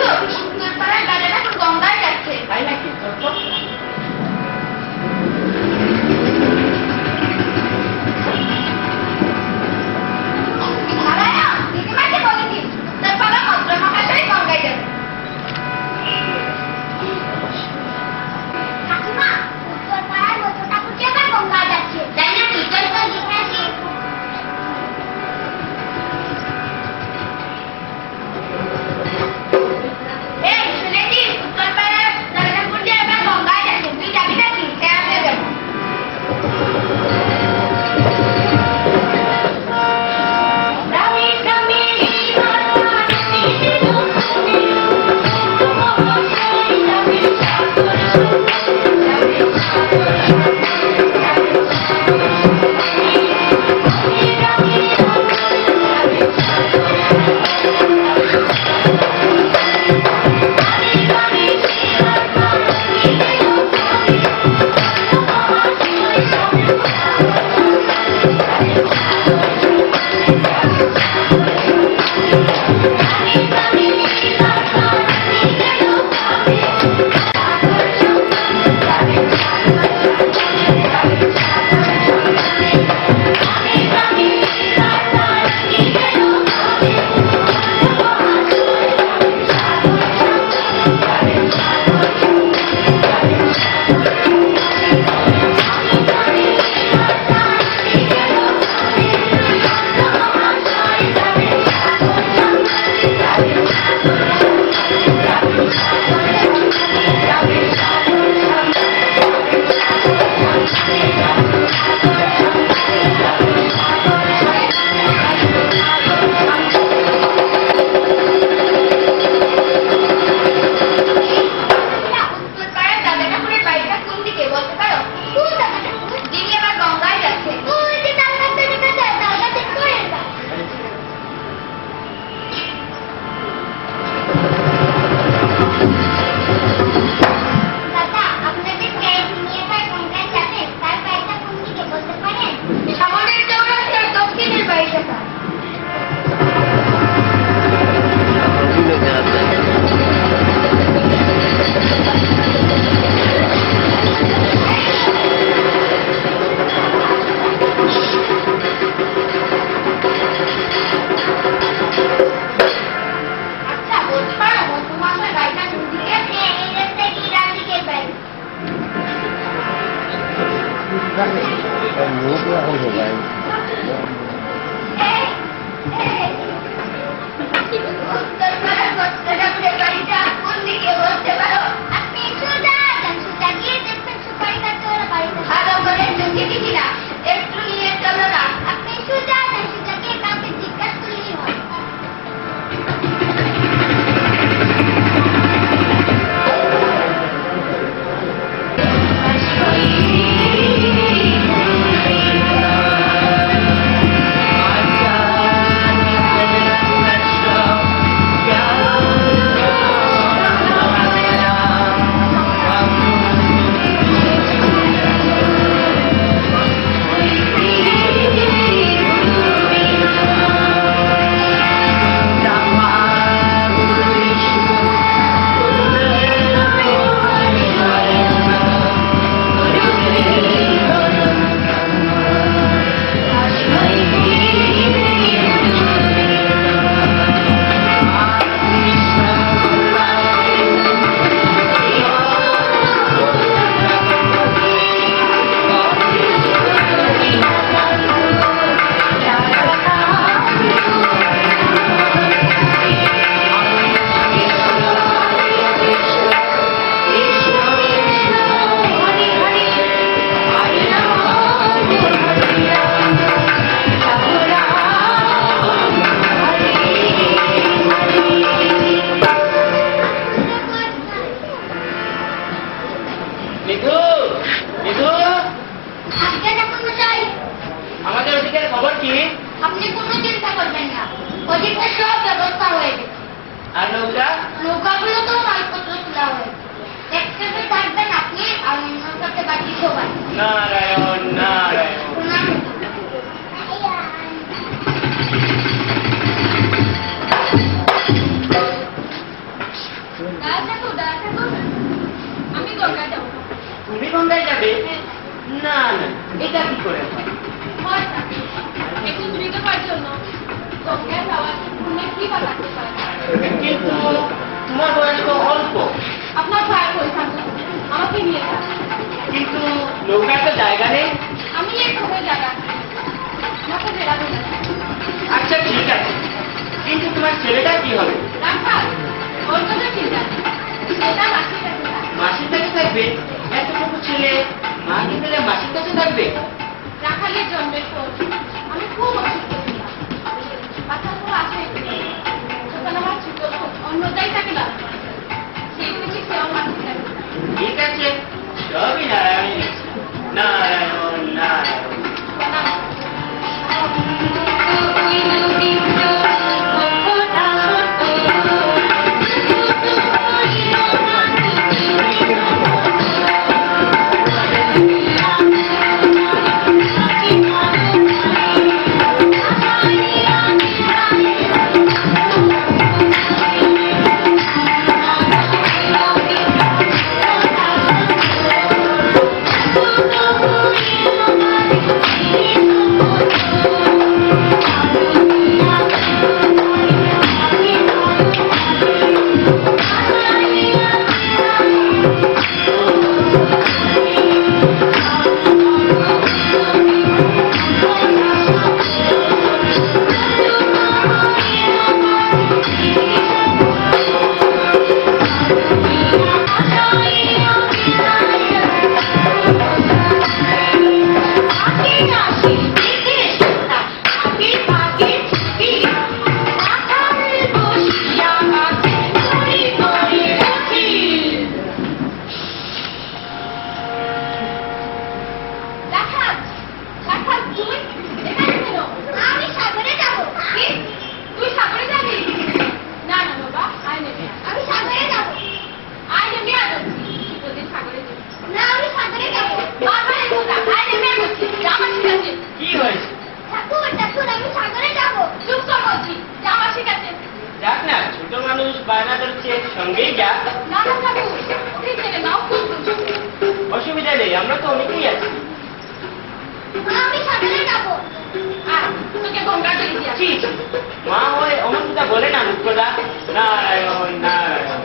উত্তরপাড়ার দাদাটা এখন গঙ্গায় যাচ্ছে। তাই নাকি? নারায়ণ, দিদিমাকে বলেছি উত্তরপাড়া মন্ত্র মহাশয় গঙ্গায় যাবে। কাকিমা, উত্তরপাড়ার মন্ত্র ঠাকুরটি আবার গঙ্গায় যাচ্ছে। তাই নাকি? চল চল দেখে আসি। এই শুনেছিস উত্তরপাড়ার দাদা ঠাকুরটি আবার গঙ্গায় যাচ্ছে, তুই যাবি নাকি? হ্যাঁ, আমিও যাবো। উত্তরপাড়ার দাদা ঠাকুরের বাড়িটা কোন দিকে বলতে পারো? কোন দাদা ঠাকুর? যিনি আবার গঙ্গায় যাচ্ছে। ওই যে তালগাছের কাছে, তালগাছের পরের গাছ। দাদা, আপনাদের কে নিয়ে এবার গঙ্গায় যাবে, তার বাড়িটা কোন দিকে বলতে পারেন? সামনের চৌরাস্তার দক্ষিণের বাড়িটা তার। আচ্ছা, বলতে পারো মন্ত্র মহাশয় বাড়িটা কোন দিকে? হ্যাঁ, এই রাস্তায় গিয়ে ডান দিকের বাড়ি। উত্তরপাড়ার দাদা ঠাকুরের বাড়িটা কোন দিকে বলতে পারো? আপনি সোজা যান, সোজা গিয়ে দেখবেন সুপারি গাছওয়ালা বাড়িটা। ভালো করে চোখে দেখি না, একটু নিয়ে চলো না। আপনি সোজা যান, সোজা গিয়ে কাউকে জিজ্ঞাসা করলেই হয়। আমাদের ওদিকের খবর কি? আপনি কোনো চিন্তা করবেন না, ওদিকে সব ব্যবস্থা হয়ে গেছে। আর নৌকা? নৌকাগুলো তো মালপত্র তোলা হয়েছে। একসাথে থাকবেন আপনি আর অন্য সাথে বাকি সবাই। নারায়ণ নারায়ণ। প্রণাম। থাকার তো জায়গা নেই। আমি এখানে জায়গা আমাকে বেড়াতে যাচ্ছি। আচ্ছা ঠিক আছে, কিন্তু তোমার ছেলেটা কি হবে? রাখাল ওর কথা চিন্তা নেই, সেটা মাসির কাছে থাক। মাসির কাছে থাকবে? এতটুকু ছেলে মা কি পেলে মাসির কাছে থাকবে? রাখালের জন্মের পর আমি খুব অসুস্থ ছিলাম, বাচ্চাগুলো আসে যখন আমার ছোট বোন অন্যটাই তাকে লাভ করে, সেই থেকে সে আমার মাসির কাছে থাকে। ঠিক আছে, সবই নারায়ণের ইচ্ছা। নারায়ণ নারায়ণ। প্রণাম। কি হয়েছে? যাক না, ছোট মানুষ বায়না ধরছে, সঙ্গেই যা। অসুবিধা নেই, আমরা তো অনেকেই আছি। ছি, ছি, মা হয়ে অমন কথা বলে না মুখ্যদা। নারায়ণ নারায়ণ।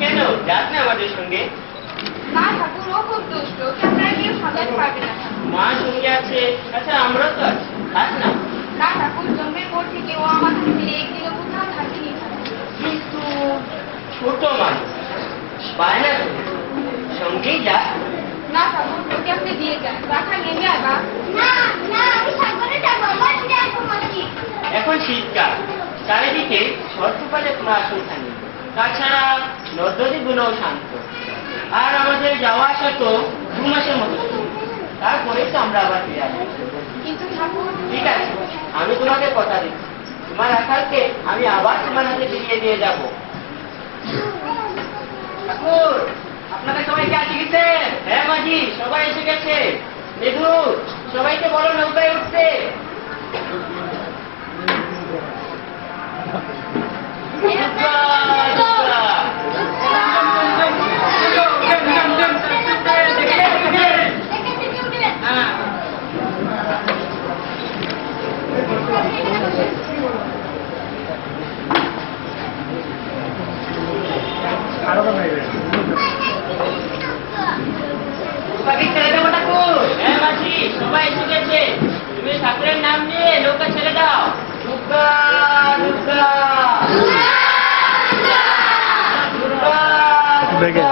কেন যাস না আমাদের সঙ্গে? মা সঙ্গে আছে, আচ্ছা আমরাও তো আছি, আস না। কিন্তু ছোট মানুষ বায়না ধরে, সঙ্গেই যা। এখন শীতকাল, চারিদিকে শর্তকালে কোনো আশঙ্কা নেই, তাছাড়া নদীগুলোও শান্ত, আর আমাদের যাওয়া আসা তো 2 মাসের মতো, তারপরে তো আমরা আবার ফিরে আসবো। ঠিক আছে, আমি তোমাকে কথা দিচ্ছি, তোমার রাখালকে আমি আবার তোমার হাতে ফিরিয়ে দিয়ে যাবো। ঠাকুর, আপনাদের সবাই কি আসে গেছে? হ্যাঁ মাঝি, সবাই এসে গেছে। মেঘু, সবাইকে বলো নৌকায় উঠতে। দেখে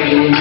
Bye.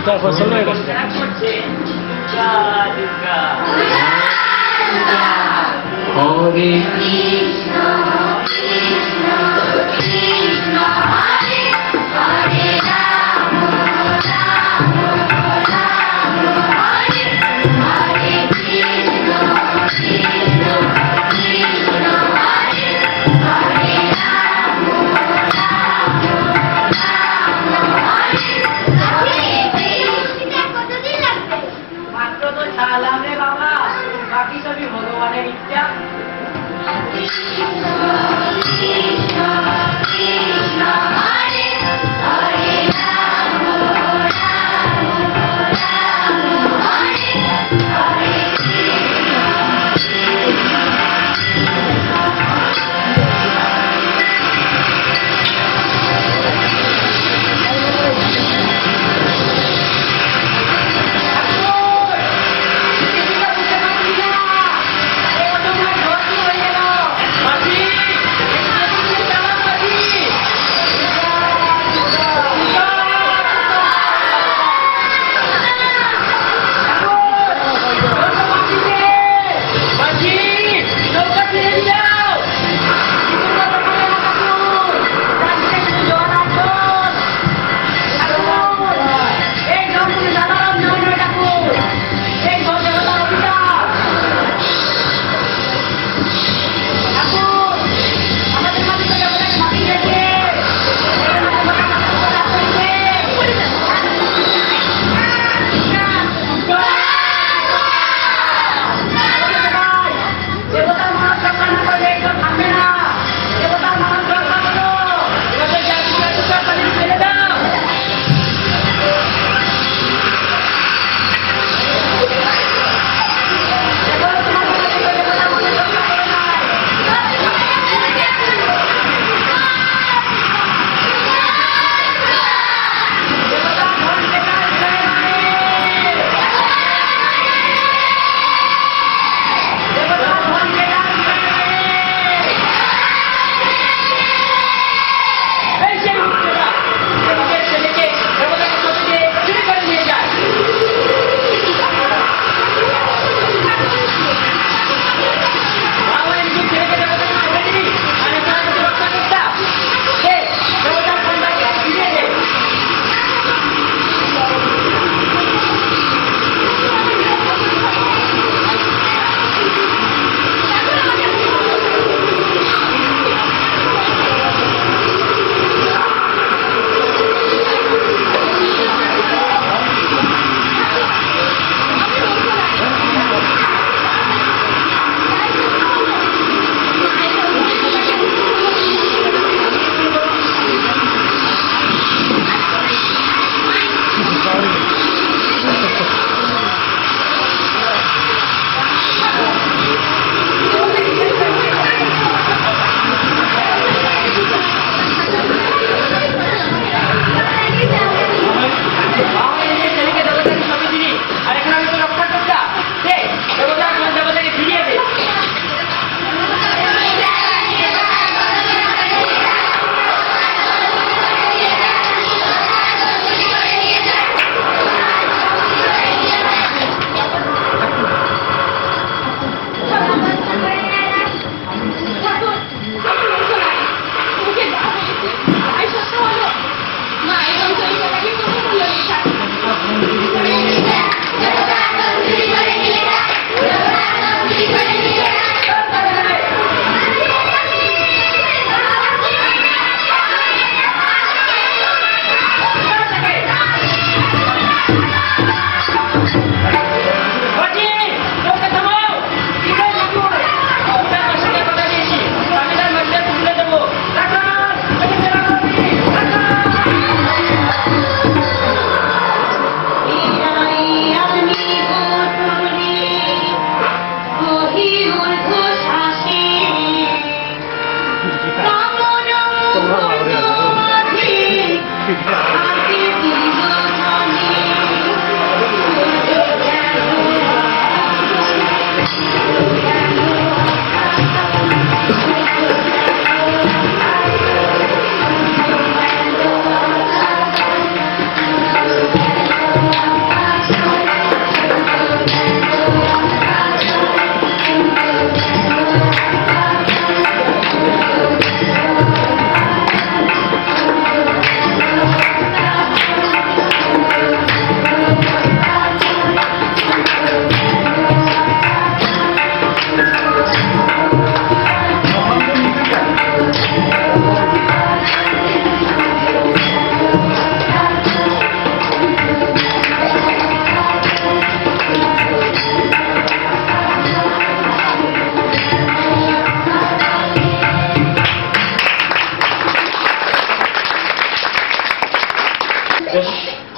Kita pasal ni dah.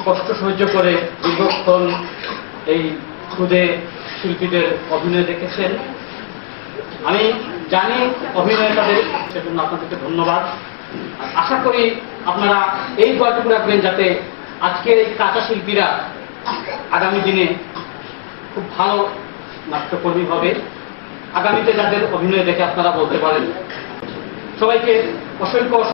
কষ্ট সহ্য করে দীর্ঘক্ষণ এই খুদে শিল্পীদের অভিনয় দেখেছেন। আমি জানি অভিনয় তাদের, সেজন্য আপনাদেরকে ধন্যবাদ। আর আশা করি আপনারা এই দোয়াটুকু রাখবেন যাতে আজকের এই কাঁচা শিল্পীরা আগামী দিনে খুব ভালো নাট্যকর্মী হবে, আগামীতে যাদের অভিনয় দেখে আপনারা বলতে পারেন। সবাইকে অসংখ্য